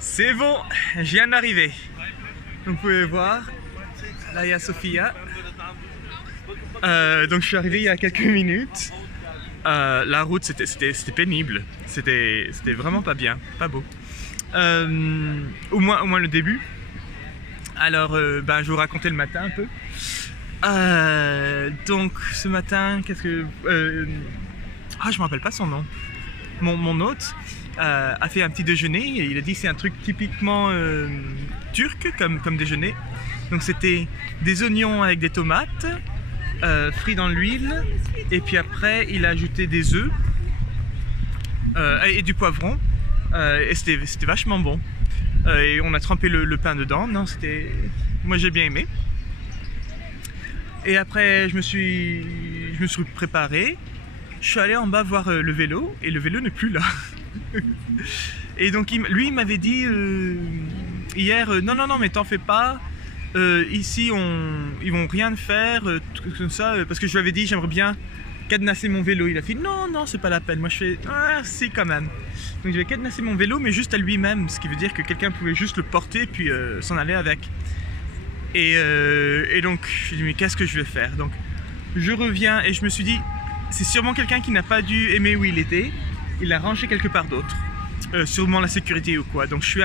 C'est bon, je viens d'arriver. Vous pouvez voir, là il y a Sophia. Donc je suis arrivé il y a quelques minutes. La route c'était pénible, c'était vraiment pas bien, pas beau. Au moins le début. Alors je vais vous raconter le matin un peu. Donc ce matin, qu'est-ce que... je me rappelle pas son nom. Mon hôte a fait un petit déjeuner et il a dit que c'est un truc typiquement turc comme déjeuner. Donc c'était des oignons avec des tomates frits dans l'huile, et puis après il a ajouté des œufs et du poivron, et c'était vachement bon. Et on a trempé le pain dedans. Non, moi j'ai bien aimé. Et après je me suis préparé. Je suis allé en bas voir le vélo, et le vélo n'est plus là. Et donc lui il m'avait dit hier non mais t'en fais pas, ici ils vont rien faire comme ça, parce que je lui avais dit j'aimerais bien cadenasser mon vélo. Il a fait non c'est pas la peine. Moi je fais si quand même. Donc je vais cadenasser mon vélo, mais juste à lui-même, ce qui veut dire que quelqu'un pouvait juste le porter puis s'en aller avec. Et donc je me dis mais qu'est-ce que je vais faire? Donc je reviens et je me suis dit c'est sûrement quelqu'un qui n'a pas dû aimer où il était. Il l'a rangé quelque part d'autre, sûrement la sécurité ou quoi. Donc je suis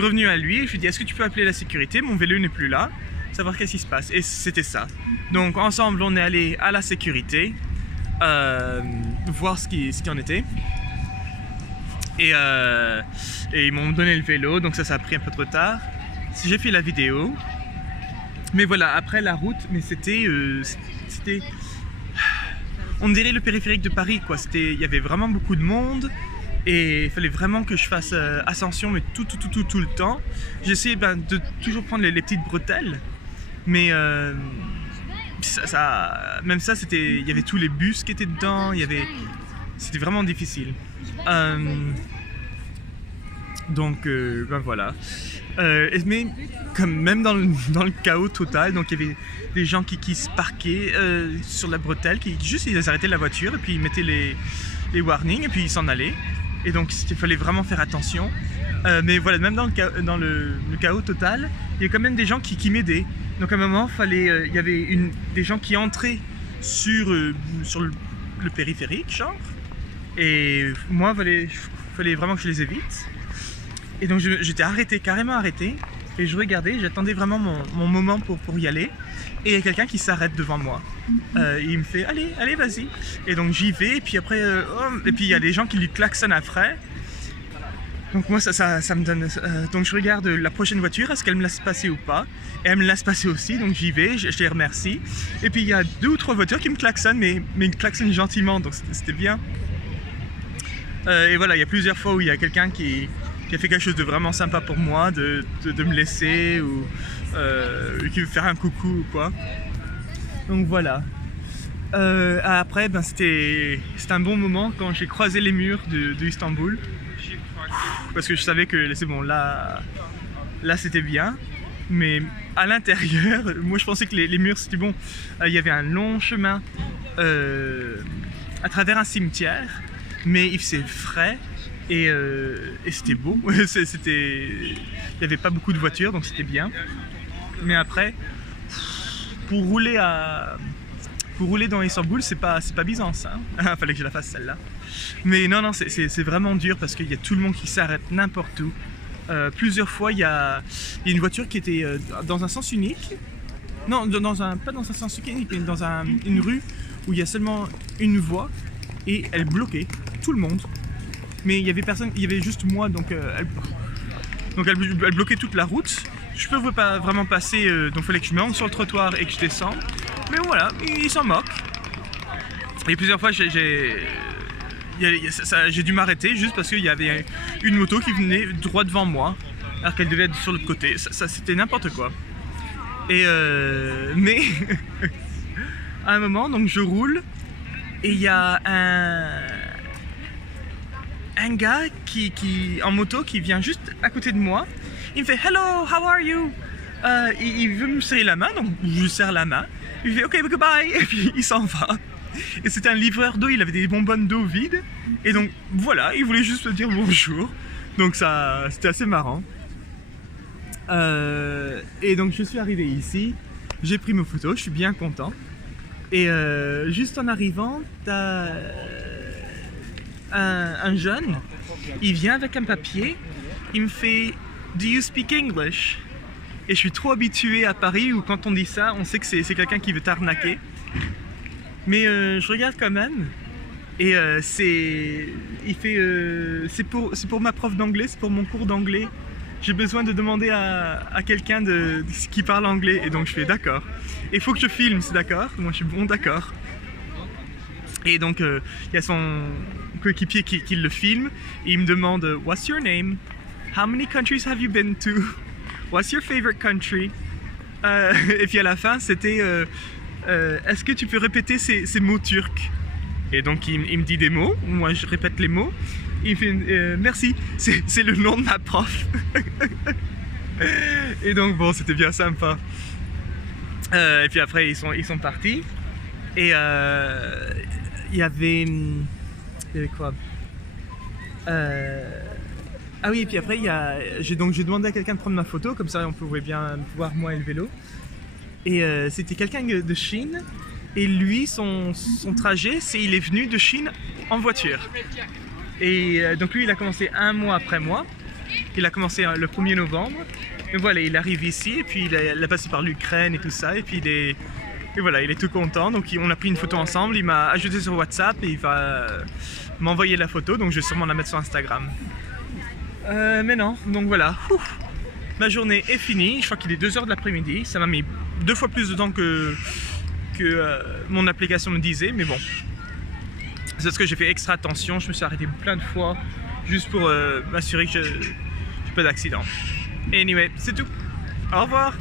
revenu à lui et je lui ai dit est-ce que tu peux appeler la sécurité, mon vélo n'est plus là, savoir qu'est-ce qui se passe. Et c'était ça. Donc ensemble on est allé à la sécurité voir ce qui en était. Et ils m'ont donné le vélo, donc ça a pris un peu trop tard. J'ai fait la vidéo, mais voilà, après la route, mais c'était on dirait le périphérique de Paris, quoi. Il y avait vraiment beaucoup de monde et il fallait vraiment que je fasse attention, mais tout le temps. J'essayais de toujours prendre les petites bretelles, mais même ça, il y avait tous les bus qui étaient dedans. C'était vraiment difficile. Donc voilà. Mais même dans le chaos total, donc il y avait des gens qui se parquaient sur la bretelle, ils arrêtaient la voiture et puis ils mettaient les warnings et puis ils s'en allaient. Et donc il fallait vraiment faire attention. Mais voilà, même dans le chaos total, il y a quand même des gens qui m'aidaient. Donc à un moment, il y avait des gens qui entraient sur le périphérique, genre. Et moi, fallait vraiment que je les évite. Et donc j'étais carrément arrêté, et je regardais, j'attendais vraiment mon moment pour y aller. Et il y a quelqu'un qui s'arrête devant moi. Il me fait allez vas-y. Et donc j'y vais, et puis après et puis il y a des gens qui lui klaxonnent après. Donc moi ça me donne... donc je regarde la prochaine voiture, est-ce qu'elle me laisse passer ou pas. Et elle me laisse passer aussi, donc j'y vais, je les remercie. Et puis il y a 2 ou 3 voitures qui me klaxonnent, mais ils me klaxonnent gentiment, donc c'était bien. Et voilà, il y a plusieurs fois où il y a quelqu'un qui a fait quelque chose de vraiment sympa pour moi, de me laisser, ou qui veut faire un coucou ou quoi. Donc voilà. Après, c'était un bon moment quand j'ai croisé les murs de Istanbul, parce que je savais que c'est bon, là c'était bien. Mais à l'intérieur, moi je pensais que les murs c'était bon. Il y avait un long chemin à travers un cimetière, mais il faisait frais. Et c'était beau. Il n'y avait pas beaucoup de voitures, donc c'était bien. Mais après, pour rouler dans Istanbul, c'est pas Byzance, hein. Fallait que je la fasse celle-là. Mais non, c'est vraiment dur parce qu'il y a tout le monde qui s'arrête n'importe où. Plusieurs fois, il y a une voiture qui était dans un sens unique. Non, pas dans un sens unique, mais dans une rue où il y a seulement une voie, et elle bloquait tout le monde. Mais il y avait personne, il y avait juste moi, donc elle bloquait toute la route. Je peux pas vraiment passer, donc il fallait que je me monte sur le trottoir et que je descende. Mais voilà, ils s'en moquent. Et plusieurs fois j'ai dû m'arrêter juste parce qu'il y avait une moto qui venait droit devant moi, alors qu'elle devait être sur l'autre côté. Ça c'était n'importe quoi. Et mais à un moment, donc je roule et il y a un gars en moto qui vient juste à côté de moi. Il me fait hello, how are you? Il veut me serrer la main, donc je lui serre la main. Il fait ok, goodbye, et puis il s'en va. Et c'était un livreur d'eau, il avait des bonbonnes d'eau vides. Et donc voilà, il voulait juste me dire bonjour. Donc ça, c'était assez marrant. Et donc je suis arrivé ici, j'ai pris mes photos, je suis bien content. Et juste en arrivant, t'as un jeune, il vient avec un papier, il me fait « Do you speak English ?» Et je suis trop habitué à Paris où quand on dit ça, on sait que c'est quelqu'un qui veut t'arnaquer. Mais je regarde quand même. Et c'est pour ma prof d'anglais, c'est pour mon cours d'anglais. J'ai besoin de demander à quelqu'un qui parle anglais. Et donc je fais d'accord. Et il faut que je filme, c'est d'accord? Moi je suis bon, d'accord. Et donc il y a son coéquipier qui le filme. Et il me demande « What's your name? How many countries have you been to? What's your favorite country? » Et puis à la fin, c'était est-ce que tu peux répéter ces mots turcs? Et donc il me dit des mots, moi je répète les mots. Il me fait merci, c'est le nom de ma prof. Et donc bon, c'était bien sympa. Et puis après ils sont partis. Et il y avait quoi? Ah oui, et puis après, j'ai demandé à quelqu'un de prendre ma photo, comme ça on pouvait bien voir moi et le vélo. Et c'était quelqu'un de Chine, et lui, son trajet, il est venu de Chine en voiture. Et donc lui, il a commencé un mois après moi, il a commencé le 1er novembre, et voilà, il arrive ici, et puis il a passé par l'Ukraine et tout ça, et puis et voilà, il est tout content, donc on a pris une photo ensemble, il m'a ajouté sur WhatsApp, et il va m'envoyer la photo, donc je vais sûrement la mettre sur Instagram. Mais non, donc voilà, ma journée est finie, je crois qu'il est 2h de l'après-midi, ça m'a mis 2 fois plus de temps que mon application me disait, mais bon. C'est parce que j'ai fait extra attention, je me suis arrêté plein de fois, juste pour m'assurer que je n'ai pas d'accident. Anyway, c'est tout, au revoir.